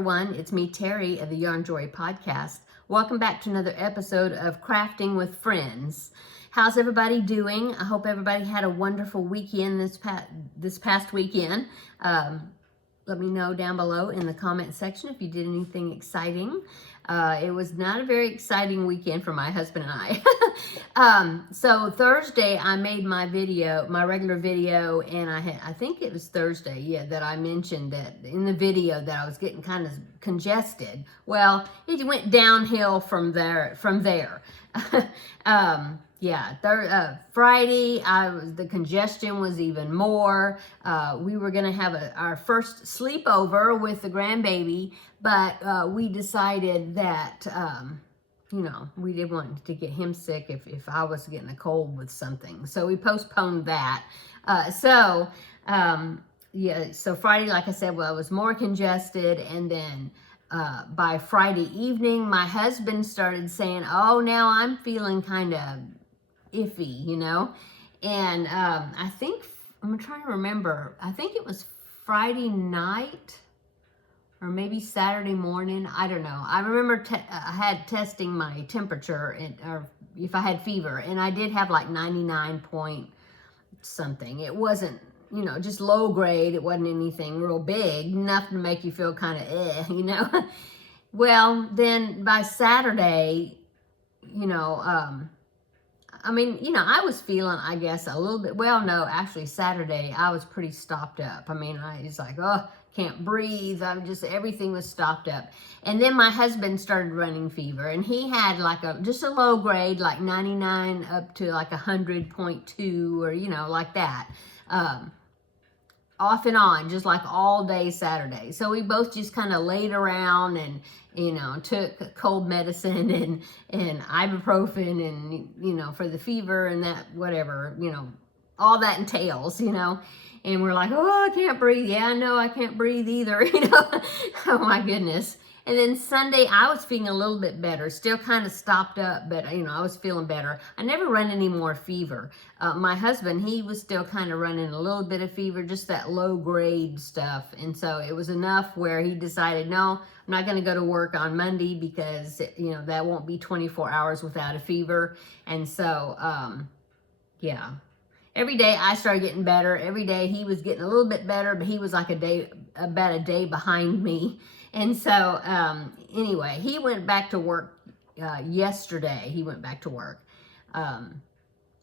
everyone, it's me, Terri, of the Yarn Joy podcast. Welcome back to another episode of Crafting with Friends. How's everybody doing? I hope everybody had a wonderful weekend this past weekend. Let me know down below in the comment section if you did anything exciting. It was not a very exciting weekend for my husband and I. So Thursday I made my regular video, and I think it was Thursday, that I mentioned that in the video that I was getting kind of congested. Well, it went downhill from there. Friday, the congestion was even more. We were going to have our first sleepover with the grandbaby, but we decided that, we didn't want to get him sick if I was getting a cold with something. So we postponed that. So Friday, like I said, I was more congested, and then by Friday evening, my husband started saying, oh, now I'm feeling kind of iffy, and I'm trying to remember, I think it was Friday night or maybe Saturday morning, I don't know. I remember I had testing my temperature or if I had fever, and I did have like 99 point something. It wasn't, just low grade. It wasn't anything real big, enough to make you feel kind of Well, then by Saturday, I was feeling, I guess, a little bit, actually Saturday, I was pretty stopped up. I was like, oh, can't breathe. Everything was stopped up. And then my husband started running fever, and he had like just a low grade, like 99 up to like 100.2 or, like that. Off and on, just like all day Saturday. So we both just kind of laid around and, took cold medicine and ibuprofen and, for the fever and that, whatever, all that entails, and we're like, oh, I can't breathe. Yeah, I know I can't breathe either, Oh my goodness. And then Sunday, I was feeling a little bit better, still kind of stopped up, but, I was feeling better. I never run any more fever. My husband, he was still kind of running a little bit of fever, just that low grade stuff. And so it was enough where he decided, no, I'm not going to go to work on Monday because, that won't be 24 hours without a fever. And so, every day I started getting better. Every day he was getting a little bit better, but he was like about a day behind me. And so, anyway, he went back to work yesterday. He went back to work. And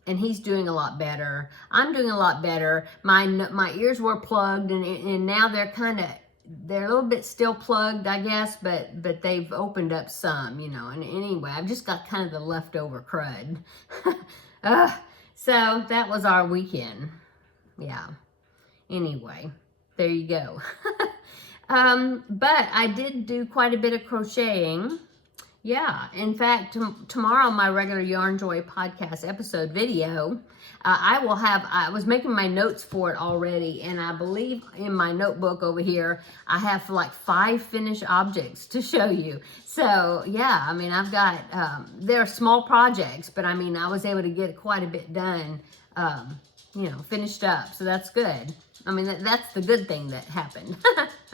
he's doing a lot better. I'm doing a lot better. My ears were plugged, and now they're a little bit still plugged, I guess, but they've opened up some, And anyway, I've just got kind of the leftover crud. So that was our weekend. Yeah. Anyway, there you go. But I did do quite a bit of crocheting. Yeah, in fact, tomorrow, my regular Yarn Joy podcast episode video, I was making my notes for it already, and I believe in my notebook over here, I have like 5 finished objects to show you. So, yeah, I've got, they're small projects, but I was able to get quite a bit done, finished up, so that's good. That's the good thing that happened.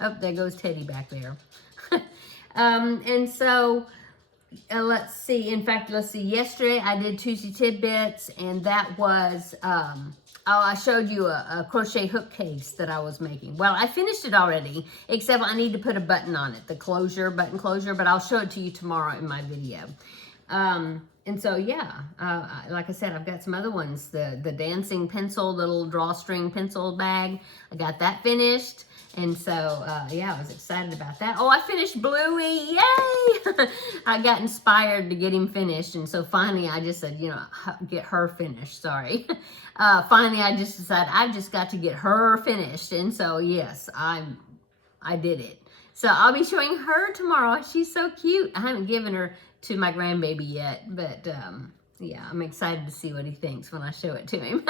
Oh, there goes Teddy back there. And so, let's see. In fact, yesterday I did Tuesday Tidbits, and that was, I showed you a crochet hook case that I was making. Well, I finished it already, except I need to put a button on it, the button closure, but I'll show it to you tomorrow in my video. And so, like I said, I've got some other ones. The dancing pencil, the little drawstring pencil bag, I got that finished. And so, I was excited about that. Oh, I finished Bluey. Yay! I got inspired to get him finished. And so finally, I just said, get her finished. Sorry. Finally, I just decided I've just got to get her finished. And so, yes, I did it. So I'll be showing her tomorrow. She's so cute. I haven't given her to my grandbaby yet, but I'm excited to see what he thinks when I show it to him.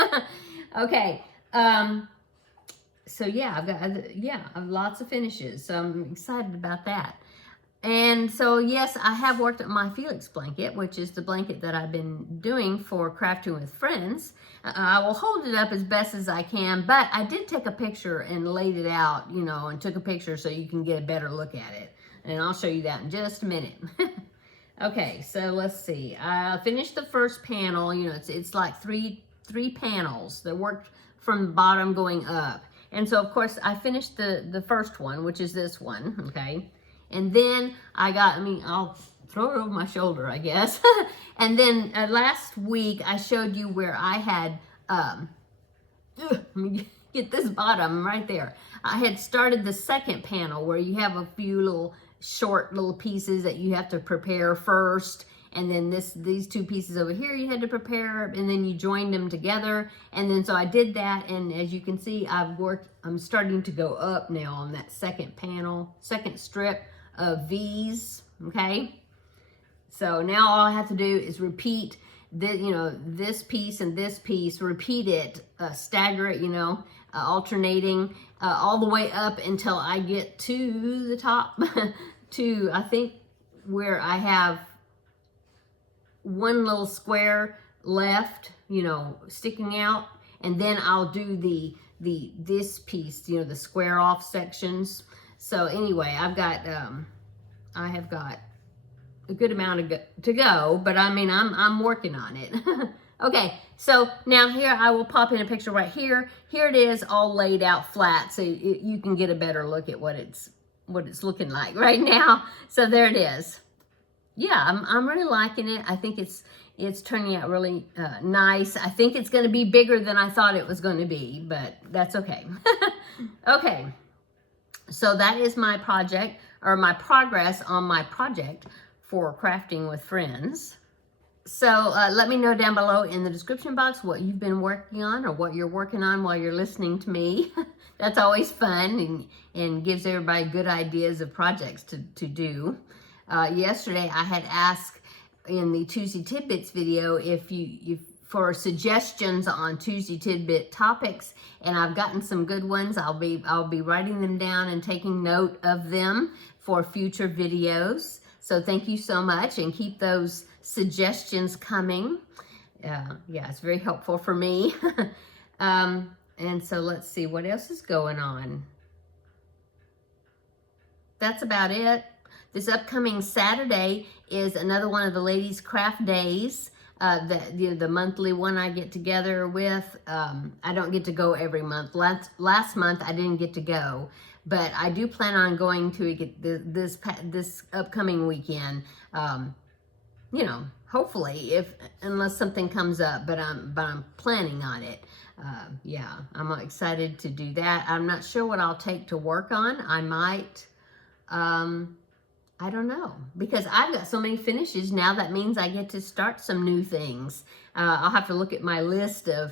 Okay. So I've got lots of finishes, so I'm excited about that. And so, yes, I have worked on my Felix blanket, which is the blanket that I've been doing for Crafting with Friends. I will hold it up as best as I can, but I did take a picture and laid it out, and took a picture so you can get a better look at it. And I'll show you that in just a minute. Okay, so let's see. I finished the first panel. You know, it's like three panels that worked from the bottom going up. And so, of course, I finished the first one, which is this one, okay? And then I'll throw it over my shoulder, I guess. And then last week, I showed you where I had, let me get this bottom right there. I had started the second panel where you have a few short little pieces that you have to prepare first. And then these two pieces over here you had to prepare, and then you joined them together. And then so I did that, and as you can see, I'm starting to go up now on that second panel, second strip of V's, okay? So now all I have to do is repeat this piece and this piece, repeat it, stagger it, alternating all the way up until I get to the top, to I think where I have one little square left, sticking out, and then I'll do this piece, the square off sections. So anyway, I have got a good amount to go, but I mean, I'm working on it. Okay, so now here I will pop in a picture right here. Here it is, all laid out flat, so you can get a better look at what it's looking like right now. So there it is. Yeah, I'm really liking it. I think it's turning out really nice. I think it's going to be bigger than I thought it was going to be, but that's okay. Okay, so that is my project, or my progress on my project for crafting with friends. So let me know down below in the description box what you've been working on or what you're working on while you're listening to me. That's always fun and gives everybody good ideas of projects to do. Yesterday I had asked in the Tuesday Tidbits video for suggestions on Tuesday Tidbit topics, and I've gotten some good ones. I'll be writing them down and taking note of them for future videos. So thank you so much, and keep those suggestions coming. Yeah, it's very helpful for me. And so let's see what else is going on. That's about it. This upcoming Saturday is another one of the ladies' craft days. The monthly one I get together with. I don't get to go every month. Last month I didn't get to go, but I do plan on going to this upcoming weekend. Hopefully, unless something comes up, but I'm planning on it. Yeah, I'm excited to do that. I'm not sure what I'll take to work on. I might. I don't know, because I've got so many finishes now. That means I get to start some new things. I'll have to look at my list of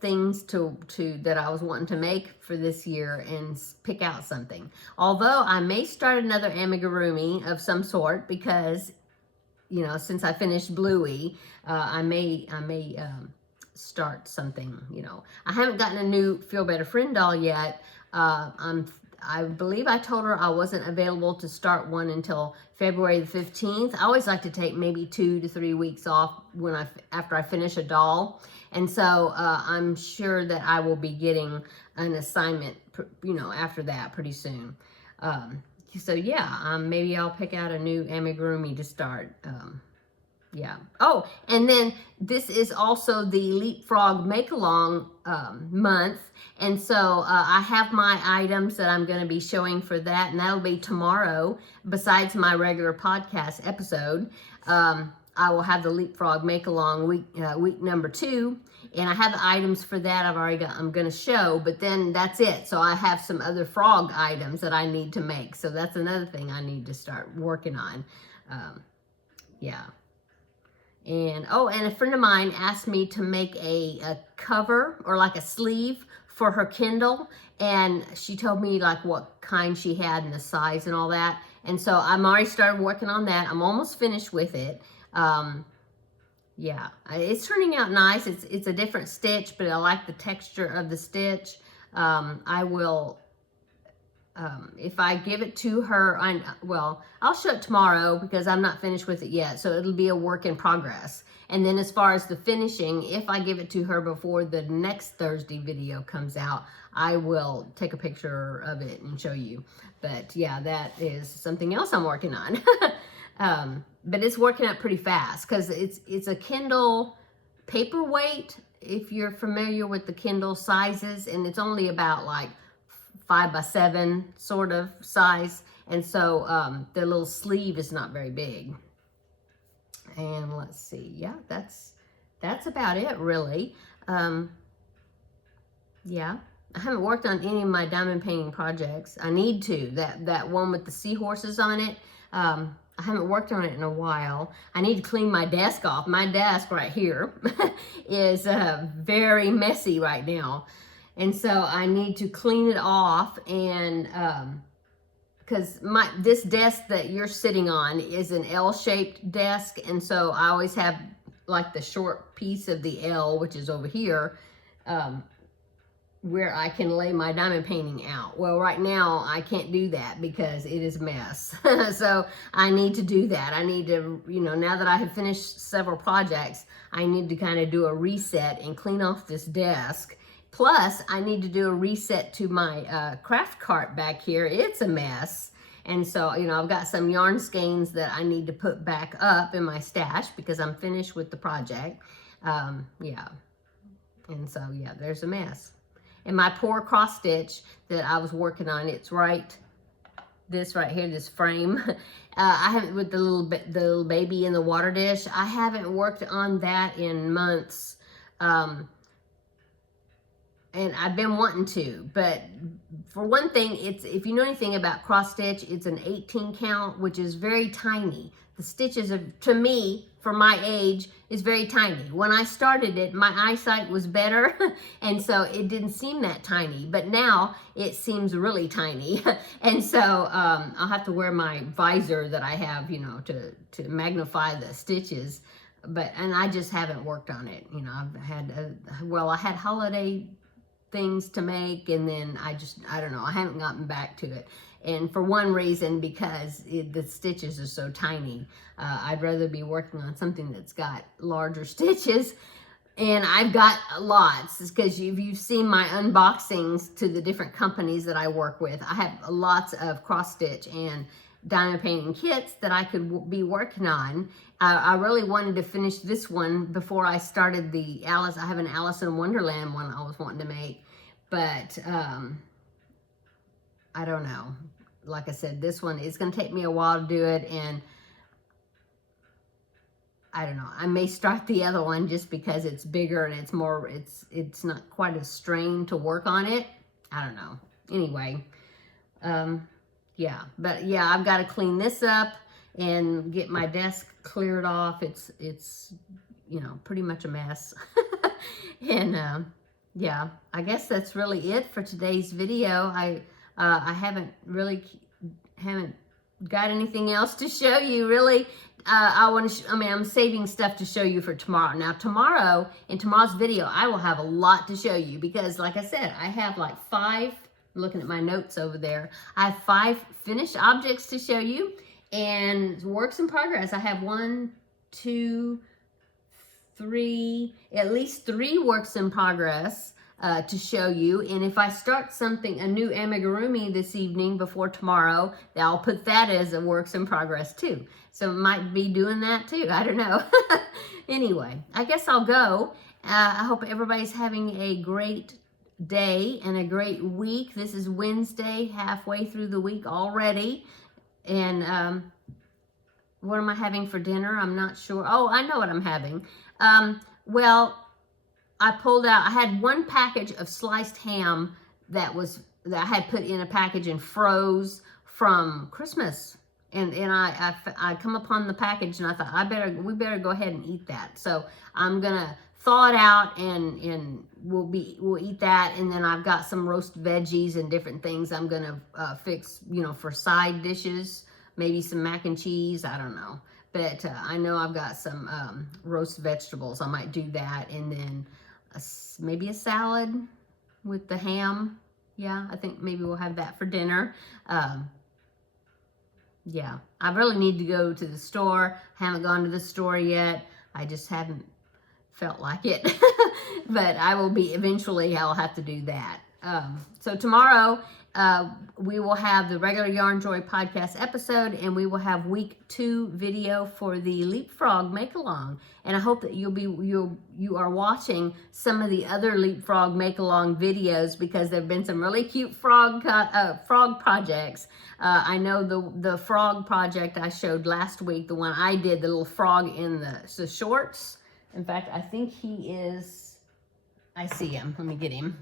things that I was wanting to make for this year and pick out something. Although I may start another amigurumi of some sort, because since I finished Bluey, I may start something. I haven't gotten a new Feel Better Friend doll yet. I believe I told her I wasn't available to start one until February the 15th. I always like to take maybe 2 to 3 weeks off after I finish a doll. And so I'm sure that I will be getting an assignment, after that pretty soon. So yeah, maybe I'll pick out a new amigurumi to start. Yeah. Oh, and then this is also the Leapfrog Make-Along month. And so I have my items that I'm going to be showing for that, and that'll be tomorrow. Besides my regular podcast episode, I will have the Leapfrog Make-Along week number 2. And I have the items for that I'm going to show, but then that's it. So I have some other frog items that I need to make. So that's another thing I need to start working on. Yeah. And a friend of mine asked me to make a cover or like a sleeve for her Kindle, and she told me like what kind she had and the size and all that. And so I'm already started working on that. I'm almost finished with it. Yeah, it's turning out nice. It's a different stitch, but I like the texture of the stitch. I will if I give it to her, well, I'll show it tomorrow because I'm not finished with it yet. So it'll be a work in progress. And then as far as the finishing, if I give it to her before the next Thursday video comes out, I will take a picture of it and show you. But yeah, that is something else I'm working on. But it's working out pretty fast because it's a Kindle paperweight, if you're familiar with the Kindle sizes, and it's only about like 5 by 7 sort of size. And so the little sleeve is not very big. And let's see, yeah, that's about it really. Yeah, I haven't worked on any of my diamond painting projects. I need to. That one with the seahorses on it, I haven't worked on it in a while. I need to clean my desk off. My desk right here is very messy right now. And so I need to clean it off, and because this desk that you're sitting on is an L-shaped desk, and so I always have like the short piece of the L, which is over here, where I can lay my diamond painting out. Well, right now I can't do that because it is a mess. So I need to do that. I need to, now that I have finished several projects, I need to kind of do a reset and clean off this desk. Plus, I need to do a reset to my craft cart back here. It's a mess. And so, I've got some yarn skeins that I need to put back up in my stash because I'm finished with the project. Yeah. And so, yeah, there's a mess. And my poor cross stitch that I was working on, it's this right here, this frame. I haven't, with the little baby in the water dish, I haven't worked on that in months. And I've been wanting to, but for one thing, if you know anything about cross stitch, it's an 18 count, which is very tiny. The stitches, to me, for my age, is very tiny. When I started it, my eyesight was better, and so it didn't seem that tiny, but now it seems really tiny. And so I'll have to wear my visor that I have, to magnify the stitches, and I just haven't worked on it. I've had, I had holiday things to make, and then I don't know, I haven't gotten back to it. And for one reason, because the stitches are so tiny. I'd rather be working on something that's got larger stitches. And I've got lots, because if you've seen my unboxings to the different companies that I work with, I have lots of cross stitch and diamond painting kits that I could be working on. I really wanted to finish this one before I started the I have an Alice in Wonderland one I was wanting to make, but I don't know. Like I said, this one, it's going to take me a while to do it, and I don't know. I may start the other one just because it's bigger and it's more, it's not quite as strained to work on it. I don't know. Anyway, yeah, but yeah, I've got to clean this up and get my desk cleared off. It's pretty much a mess. And yeah, I guess that's really it for today's video. I haven't got anything else to show you really. I'm saving stuff to show you for tomorrow. Now tomorrow, in tomorrow's video, I will have a lot to show you because, like I said, I have like 5, looking at my notes over there, I have 5 finished objects to show you and works in progress. I have 1, 2, 3, at least 3 works in progress to show you. And if I start a new amigurumi this evening before tomorrow, I'll put that as a works in progress too. So might be doing that too. I don't know. Anyway, I guess I'll go. I hope everybody's having a great day and a great week. This is Wednesday, halfway through the week already. And what am I having for dinner? I'm not sure. Oh, I know what I'm having. Well, I had 1 package of sliced ham that I had put in a package and froze from Christmas. And I come upon the package and I thought we better go ahead and eat that. So I'm gonna thaw it out and we'll eat that. And then I've got some roast veggies and different things I'm gonna fix, for side dishes, maybe some mac and cheese, I don't know. But I know I've got some roast vegetables. I might do that, and then maybe a salad with the ham. Yeah, I think maybe we'll have that for dinner. Yeah, I really need to go to the store. Haven't gone to the store yet. I just haven't felt like it. But I will be, eventually I'll have to do that. So tomorrow we will have the regular Yarn Joy podcast episode, and we will have week 2 video for the Leapfrog make-along. And I hope that you are watching some of the other Leapfrog make-along videos, because there have been some really cute frog projects. I know the frog project I showed last week, the one I did, the little frog in the shorts. In fact, I think he is, I see him. Let me get him.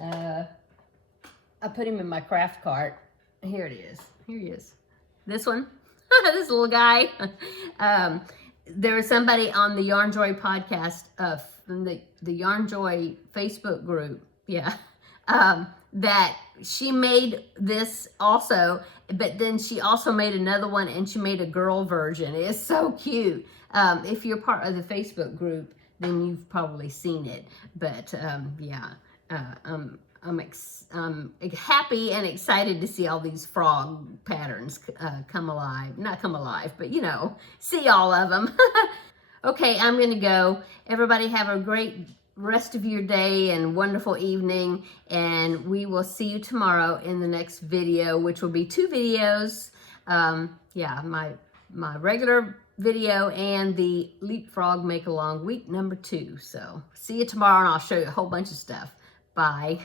I put him in my craft cart. Here it is. Here he is. This one. This little guy. There was somebody on the Yarn Joy podcast, from the Yarn Joy Facebook group. Yeah. That she made this also, but then she also made another one, and she made a girl version. It's so cute. If you're part of the Facebook group, then you've probably seen it. But yeah, I'm happy and excited to see all these frog patterns come alive. Not come alive, but you know, see all of them. Okay, I'm gonna go. Everybody have a great rest of your day and wonderful evening, and we will see you tomorrow in the next video, which will be 2 videos. Yeah, my regular video and the Leapfrog make along week number 2. So see you tomorrow, and I'll show you a whole bunch of stuff. Bye.